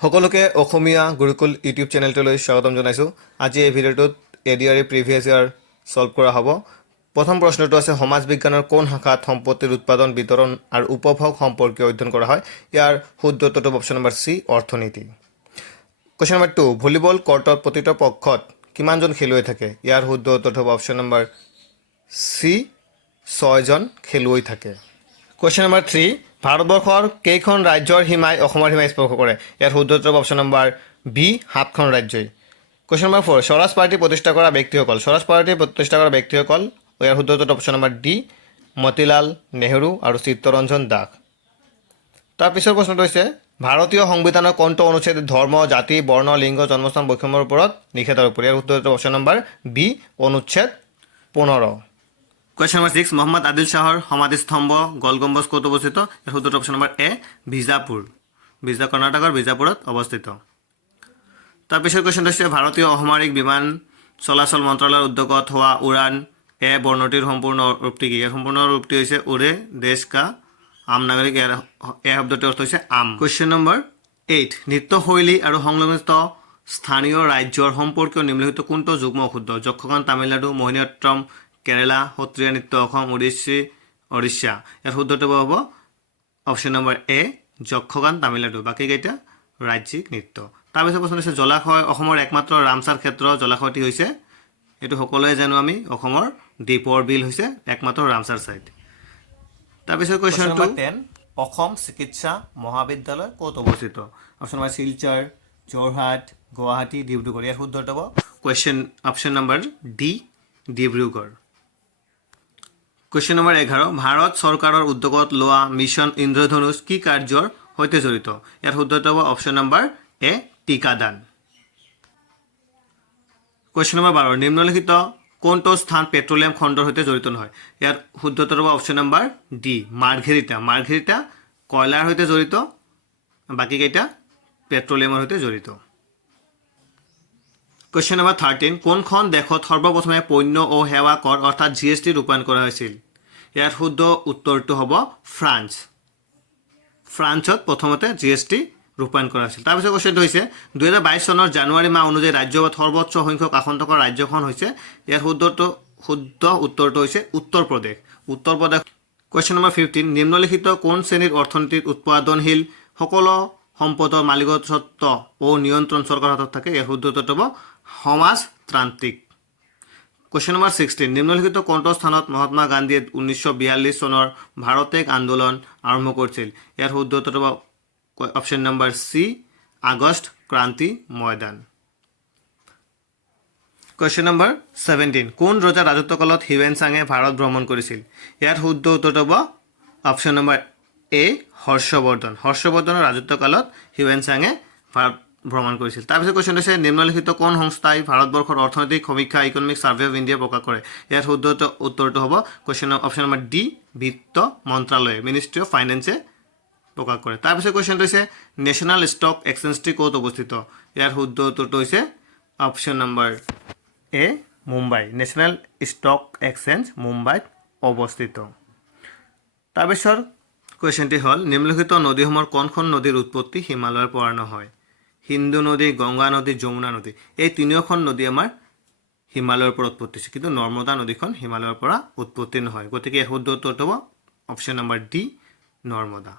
সকলোকে অসমীয়া গুৰুকুল ইউটিউব চেনেলটোলৈ স্বাগতম জনাইছোঁ। আজি এই ভিডিঅ'টোত এডিআৰই প্ৰিভিয়াছ ইয়াৰ সলভ কৰা হ'ব। প্ৰথম প্ৰশ্নটো আছে সমাজ বিজ্ঞানৰ কোন শাখাত সম্পত্তিৰ উৎপাদন বিতৰণ আৰু উপভোগ সম্পৰ্কীয় অধ্যয়ন কৰা হয়। ইয়াৰ শুদ্ধ উত্তৰটো অপশ্যন নম্বৰ চি অৰ্থনীতি। কুৱেশ্যন নম্বৰ 2 ভলীবল কৰ্টত প্ৰতিটো পক্ষত কিমানজন খেলুৱৈ থাকে। ইয়াৰ শুদ্ধ উত্তৰটো হ'ব অপশ্যন নম্বৰ চি 6জন খেলুৱৈ থাকে। কুৱেশ্যন নম্বৰ 3 ভাৰতবৰ্ষৰ কেইখন ৰাজ্যৰ সীমাই অসমৰ সীমা স্পৰ্শ কৰে। ইয়াৰ শুদ্ধ উত্তৰ অপশ্যন নম্বৰ বি 7খন ৰাজ্যই। কুৱেশ্যন নম্বৰ 4 স্বৰাজ পাৰ্টি প্ৰতিষ্ঠা কৰা ব্যক্তিসকল। স্বৰাজ পাৰ্টি প্ৰতিষ্ঠা কৰা ব্যক্তিসকল ইয়াৰ শুদ্ধ উত্তৰ option number D Motilal Nehru আৰু চিত্তৰঞ্জন দাস। তাৰপিছৰ প্ৰশ্নটো হৈছে ভাৰতীয় সংবিধানৰ কোনটো অনুচ্ছেদ ধৰ্ম জাতি বৰ্ণ লিংগ জন্মস্থান বৈষম্যৰ ওপৰত নিষেধ আৰোপ কৰে। ইয়াৰ শুদ্ধ উত্তৰ অপশ্যন নম্বৰ বি অনুচ্ছেদ 15। কুৱেশ্যন নম্বৰ 6 মহম্মদ আদিল শ্বাহৰ সমাধিস্তম্ভ গলগম্বজ ক'ত অৱস্থিত। ইয়াৰ শুদ্ধ অপশ্যন নম্বৰ এ বিজাপুৰ। কৰ্ণাটকৰ বিজাপুৰত অৱস্থিত। তাৰপিছত কুৱেশ্যনটো হৈছে ভাৰতীয় অসামৰিক বিমান চলাচল মন্ত্ৰালয়ৰ উদ্যোগত হোৱা উড়ান এ বৰ্ণটিৰ সম্পূৰ্ণ ৰূপটি কি। ইয়াৰ সম্পূৰ্ণ ৰূপটি হৈছে উড়ে দেশ কা আম নাগৰিক। এ শব্দটোৰ অৰ্থ হৈছে আম। কুৱেশ্যন নম্বৰ 8 নৃত্যশৈলী আৰু সংলগ্নিত স্থানীয় ৰাজ্যৰ সম্পৰ্কীয় নিম্নলিখিত কোনটো যুগ্ম অশুদ্ধ। যক্ষগান তামিলনাডু মোহিনীঅট্টম কেৰালা সত্ৰীয়া নৃত্য অসম উৰিষ্যা। ইয়াৰ শুদ্ধটো হ'ব অপশ্যন নম্বৰ এ যক্ষগান তামিলনাডু। বাকীকেইটা ৰাজ্যিক নৃত্য। তাৰপিছত প্ৰশ্ন হৈছে জলাশয় অসমৰ একমাত্ৰ ৰামচাৰ ক্ষেত্ৰ জলাশয়টি হৈছে। এইটো সকলোৱে জানো আমি অসমৰ দীপৰ বিল হৈছে একমাত্ৰ ৰামচাৰ ছাইট। তাৰপিছত কুৱেশ্যন নম্বৰ 10 অসম চিকিৎসা মহাবিদ্যালয় ক'ত অৱস্থিত। Option number Silchar Jorhat Guwahati Dibrugarh. ইয়াৰ শুদ্ধ হ'ব option number D Dibrugarh. Question number 11 Bharat চৰকাৰৰ উদ্যোগত লোৱা মিছন ইন্দ্ৰধনুষ কি কাৰ্যৰ সৈতে জড়িত। ইয়াৰ শুদ্ধ হ'ব অপশ্যন নম্বৰ এ টিকাদান। কুৱেশ্যন নম্বৰ 12 নিম্নলিখিত কোনটো স্থান পেট্ৰলিয়াম খণ্ডৰ সৈতে জড়িত নহয়। ইয়াৰ শুদ্ধ হ'ব অপশ্যন নম্বৰ ডি মাৰ্ঘেৰিটা কয়লাৰ সৈতে জড়িত বাকীকেইটা পেট্ৰলিয়ামৰ সৈতে জড়িত। কুৱেশ্যন নম্বৰ 13 কোনখন দেশত সৰ্বপ্ৰথমে পণ্য ও সেৱা কৰ অৰ্থাৎ GST ৰূপায়ণ কৰা হৈছিল। ইয়াৰ শুদ্ধ উত্তৰটো হ'ব ফ্ৰান্সত প্ৰথমতে GST ৰূপায়ণ কৰা হৈছিল। তাৰপিছত কুৱেশ্যনটো হৈছে 2022 চনৰ জানুৱাৰী মাহ অনুযায়ী ৰাজ্যত সৰ্বোচ্চ সংখ্যক আসন থকা ৰাজ্যখন হৈছে। ইয়াৰ শুদ্ধ উত্তৰটো হৈছে উত্তৰ প্ৰদেশ। কুৱেশ্যন নম্বৰ 15 নিম্নলিখিত কোন শ্ৰেণীৰ অৰ্থনীতিত উৎপাদনশীল সকলো সম্পদৰ মালিকত্ব ও নিয়ন্ত্ৰণ চৰকাৰৰ হাতত থাকে। ইয়াৰ শুদ্ধ উত্তৰটো হ'ব সমাজতান্ত্ৰিক। কুৱেশ্যন নম্বৰ 16 নিম্নলিখিত কোনটো স্থানত মহাত্মা গান্ধীয়ে 1942 চনৰ ভাৰত ত্যাগ আন্দোলন আৰম্ভ কৰিছিল। ইয়াৰ শুদ্ধ উত্তৰ হ'ব option number C August Kranti Maidan. Question number 17 কোন ৰজাৰ ৰাজত্বকালত হিউৱেন চাঙে ভাৰত ভ্ৰমণ কৰিছিল। ইয়াৰ শুদ্ধ উত্তৰটো হ'ব অপশ্যন নম্বৰ এ হৰ্ষবৰ্ধনৰ ৰাজত্বকালত হিউৱেন চাঙে ভাৰত ভ্ৰমণ কৰিছিল। তাৰপিছত কুৱেশ্যন হৈছে নিম্নলিখিত কোন সংস্থাই ভাৰতবৰ্ষৰ অৰ্থনৈতিক সমীক্ষা ইকনমিক ছাৰ্ভে অফ ইণ্ডিয়া প্ৰকাশ কৰে। ইয়াৰ শুদ্ধ উত্তৰটো হ'ব অপশ্যন নম্বৰ ডি বিত্ত মন্ত্ৰালয়ে মিনিষ্ট্ৰী অফ ফাইনেন্সে প্ৰকাশ কৰে। তাৰপিছত কুৱেশ্যনটো হৈছে নেশ্যনেল ষ্টক এক্সচেঞ্জটি ক'ত অৱস্থিত। ইয়াৰ শুদ্ধ উত্তৰটো হৈছে অপশ্যন নম্বৰ এ মুম্বাই। নেশ্যনেল ষ্টক এক্সচেঞ্জ মুম্বাইত অৱস্থিত। তাৰপিছত কুৱেশ্যনটি হ'ল নিম্নলিখিত নদীসমূহৰ কোনখন নদীৰ উৎপত্তি হিমালয়ৰ পৰা নহয়। সিন্ধু নদী গংগা নদী যমুনা নদী এই তিনিওখন নদী আমাৰ হিমালয়ৰ পৰা উৎপত্তি হৈছে, কিন্তু নৰ্মদা নদীখন হিমালয়ৰ পৰা উৎপত্তি নহয়। গতিকে শুদ্ধ উত্তৰটো হ'ব অপশ্যন নম্বৰ ডি নৰ্মদা।